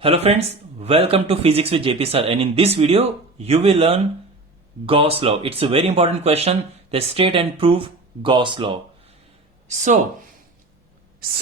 Hello friends, welcome to Physics with JP sir, and in this video you will learn Gauss law. It's a very important question, the state and prove Gauss law. So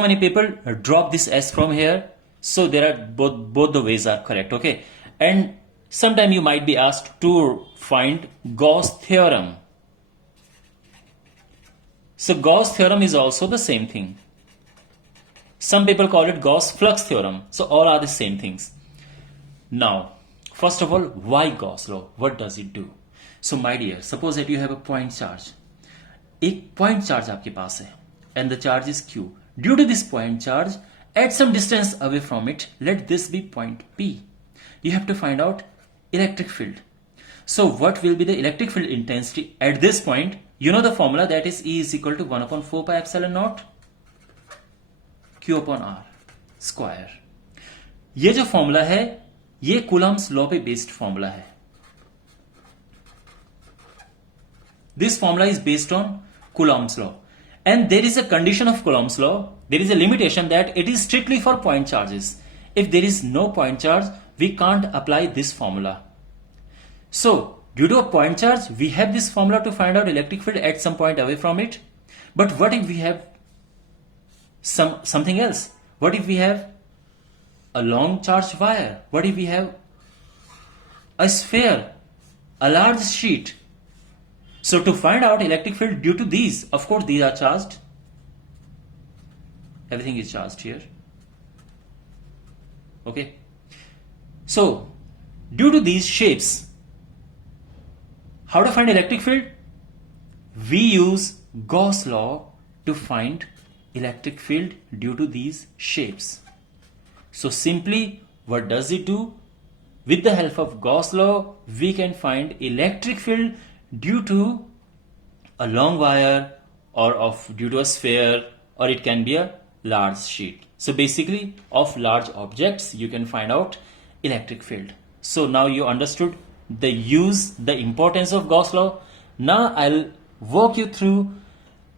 many people drop this S from here, so there are both the ways are correct, okay? And sometime you might be asked to find Gauss theorem. So Gauss theorem is also the same thing. Some people call it Gauss flux theorem. So all are the same things. Now, first of all, why Gauss law? What does it do? So my dear, suppose that you have a point charge. एक point charge आपके पास है, and the charge is Q. Due to this point charge, at some distance away from it, let this be point P. You have to find out electric field. So what will be the electric field intensity at this point? You know the formula, that is E is equal to 1 upon 4 pi epsilon naught Q upon R square. ये जो formula है ये Coulomb's law पे based formula है. This formula is based on Coulomb's law and there is a condition of Coulomb's law. There is a limitation that it is strictly for point charges. If there is no point charge, we can't apply this formula. So due to a point charge, we have this formula to find out electric field at some point away from it. But what if we have something else? What if we have a long charged wire? What if we have a sphere, a large sheet? So to find out electric field due to these, of course these are charged. Everything is charged here. Okay. So due to these shapes, how to find electric field? We use Gauss law to find electric field due to these shapes. So simply, what does it do? With the help of Gauss law, we can find electric field due to a long wire or due to a sphere, or it can be a large sheet. So basically, of large objects, you can find out electric field. So now you understood the importance of Gauss law. Now I'll walk you through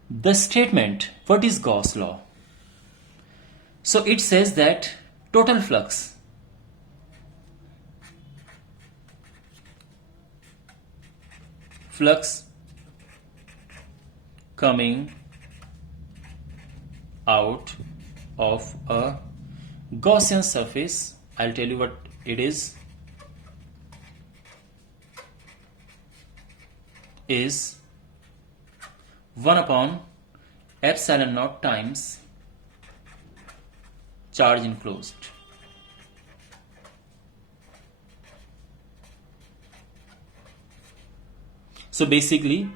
the statement. What is Gauss law? So it says that total flux coming out of a Gaussian surface, I'll tell you what it is 1 upon epsilon naught times charge enclosed. So basically,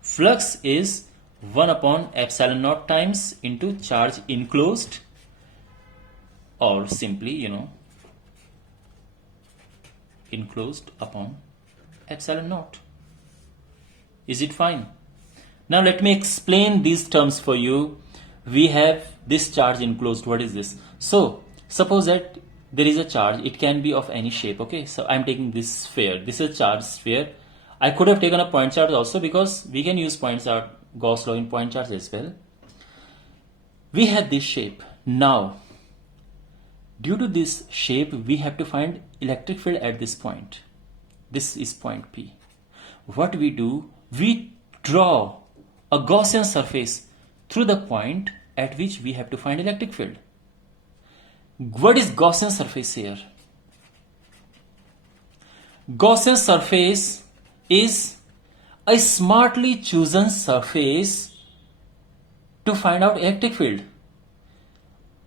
flux is 1 upon epsilon naught times into charge enclosed, or simply, enclosed upon epsilon naught. Is it fine? Now let me explain these terms for you. We have this charge enclosed. What is this? So suppose that there is a charge. It can be of any shape. Okay, so I'm taking this sphere. This is a charged sphere. I could have taken a point charge also, because we can use point charge, Gauss law in point charge as well. We have this shape. Now, due to this shape, we have to find electric field at this point. This is point P. What we do, we draw a Gaussian surface through the point at which we have to find electric field. What is Gaussian surface here? Gaussian surface is a smartly chosen surface to find out electric field.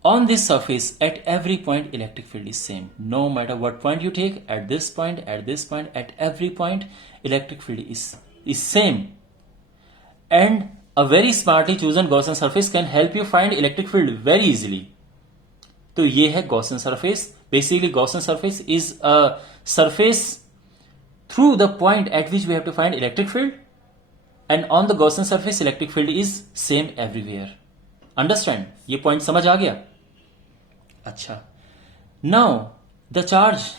On this surface, at every point, electric field is same. No matter what point you take, at this point, at this point, at every point, electric field is same. And a very smartly chosen Gaussian surface can help you find electric field very easily. तो ये है Gaussian surface. Basically, Gaussian surface is a surface through the point at which we have to find electric field, and on the Gaussian surface electric field is same everywhere. Understand? ये point समझ आ गया? अच्छा. Now the charge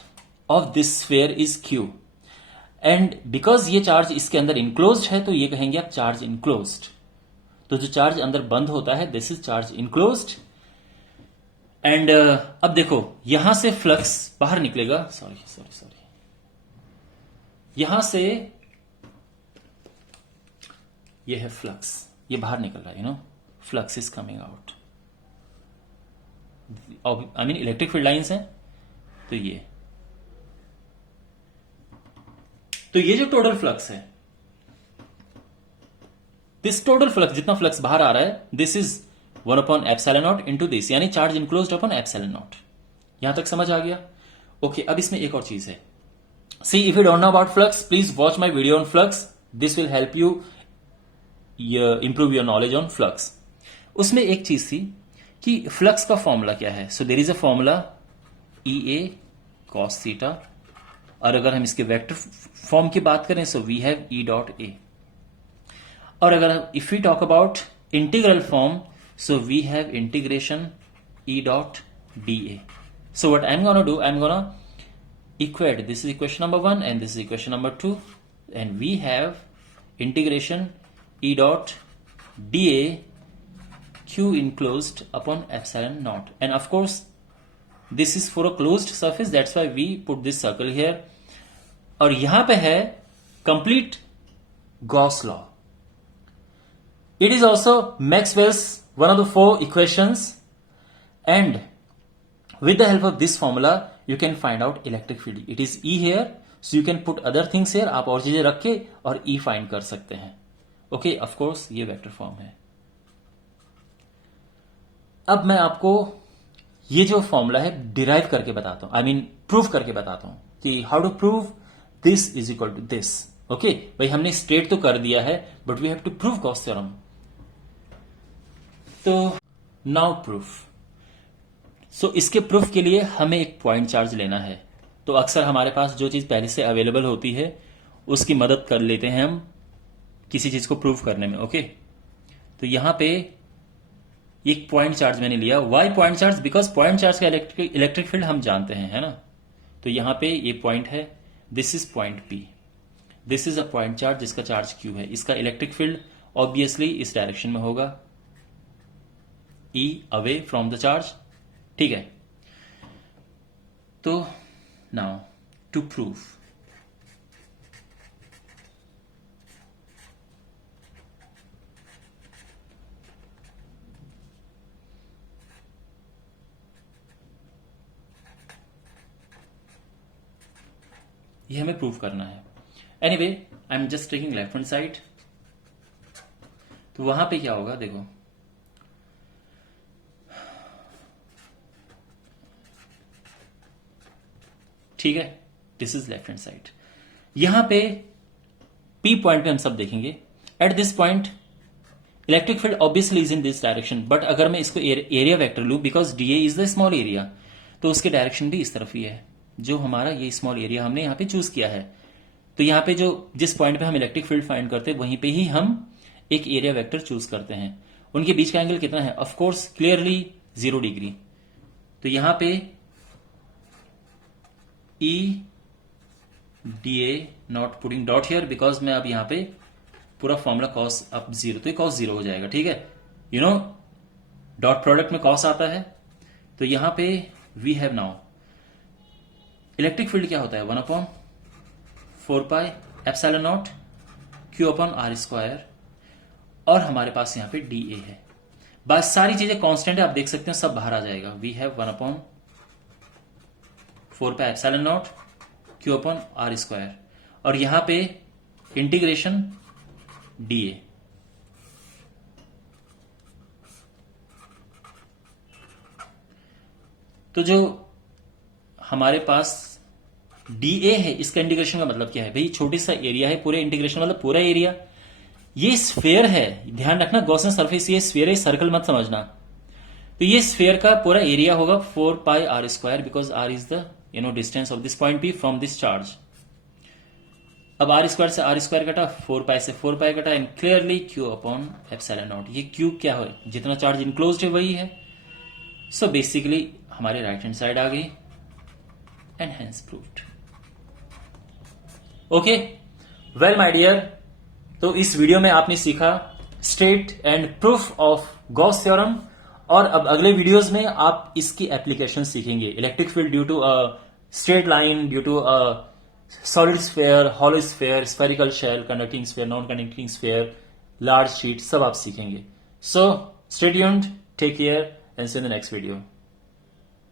of this sphere is Q, and because ये charge इसके अंदर enclosed है, तो ये कहेंगे आप charge enclosed. तो जो charge अंदर बंद होता है, this is charge enclosed. And अब देखो यहां से फ्लक्स बाहर निकलेगा, सॉरी, यहां से ये है फ्लक्स, ये बाहर निकल रहा है, flux is coming out, I mean electric field lines हैं, तो ये जो टोटल फ्लक्स है, दिस टोटल फ्लक्स, जितना फ्लक्स बाहर आ रहा है, दिस इज 1/ε0 इंटू दिस, यानी चार्ज इनक्लोज्ड अपॉन ε0। यहां तक समझ आ गया? ओके, अब इसमें एक और चीज है। See, if you don't know about flux, please watch my video on flux, this will help you improve your knowledge on flux. उसमें एक चीज थी कि फ्लक्स का फॉर्मूला क्या है। So there is a formula EA cos theta, और अगर हम इसके वेक्टर फॉर्म की बात करें, so we have E dot A। और अगर if we talk about integral form, so we have integration E dot dA। So what I'm gonna do, I'm gonna equate, this is equation number 1 and this is equation number 2, and we have integration E dot dA q enclosed upon epsilon naught, and of course this is for a closed surface, that's why we put this circle here। और यहां पे है complete Gauss law, it is also Maxwell's one of the 4 equations, and with the help of this formula you can find out electric field। it is E here, so you can put other things here, आप और चीजें रख के और E find कर सकते हैं। Okay, of course ये वेक्टर फॉर्म है। अब मैं आपको ये जो फॉर्मूला है डिराइव करके बताता हूं, आई मीन प्रूव करके बताता हूं कि how to prove this is equal to this. Okay भाई, हमने स्टेट तो कर दिया है, but we have to prove Gauss theorem. तो नाउ प्रूफ। सो इसके प्रूफ के लिए हमें एक पॉइंट चार्ज लेना है। तो अक्सर हमारे पास जो चीज पहले से अवेलेबल होती है उसकी मदद कर लेते हैं हम किसी चीज को प्रूफ करने में। ओके, तो यहां पे एक पॉइंट चार्ज मैंने लिया। Why point charge? Because point charge का इलेक्ट्रिक फील्ड हम जानते हैं, है ना। तो यहां पे ये पॉइंट है, this is point P, this is a point charge जिसका चार्ज Q है। इसका इलेक्ट्रिक फील्ड ऑब्वियसली इस डायरेक्शन में होगा, E away from the charge. ठीक है, तो नाउ टू प्रूव, ये हमें प्रूव करना है। Anyway, I am just taking left hand side. तो वहां पे क्या होगा, देखो ठीक है, this is left hand side. यहां पे P पॉइंट पे हम सब देखेंगे। At this point electric field obviously is in this direction, but अगर मैं इसको एरिया वेक्टर लू, because DA is the small area, तो उसके डायरेक्शन भी इस तरफ ही है, जो हमारा ये स्मॉल एरिया हमने यहां पे चूज किया है। तो यहां पे जो जिस पॉइंट पे हम इलेक्ट्रिक फील्ड फाइंड करते हैं, वहीं पे ही हम एक एरिया वेक्टर चूज करते हैं। उनके बीच का एंगल कितना है? Of course clearly 0 degree. तो यहां पे E DA not putting dot here, because मैं अब यहां पे पूरा फॉर्मूला कॉस अब 0, तो ये कॉस 0 हो जाएगा। ठीक है, यू नो डॉट प्रोडक्ट में कॉस आता है। तो यहां पे we have now electric field क्या होता है, 1/4πε0 Q/r², और हमारे पास यहां पे DA है। बस सारी चीजें कांस्टेंट है, आप देख सकते हैं सब बाहर आ जाएगा। वी हैव 1/4πε0 Q/r², और यहां पे इंटीग्रेशन DA। तो जो हमारे पास DA है, इसका इंटीग्रेशन का मतलब क्या है भाई? छोटी सा एरिया है, पूरे इंटीग्रेशन मतलब पूरा एरिया। ये स्फीयर है, ध्यान रखना, गॉसियन सरफेस ये स्फीयर है, सर्कल मत समझना। तो ये स्फीयर का पूरा एरिया होगा 4πr², because r is the distance of this point P from this charge. अब r² से r² कटा, 4π से 4π कटा, एंड क्लियरली Q/ε0। ये Q क्या है? जितना चार्ज इनक्लोज्ड है वही है। सो बेसिकली हमारे राइट हैंड साइड आ गई, and hence proved. Okay, well my dear, तो इस वीडियो में आपने सीखा state and proof of Gauss theorem. और अब अगले वीडियोस में आप इसकी एप्लीकेशन सीखेंगे. Electric field due to a straight line, due to a solid sphere, hollow sphere, spherical shell, conducting sphere, non conducting sphere, large sheet, सब आप सीखेंगे. So stay tuned, take care and see you in the next video.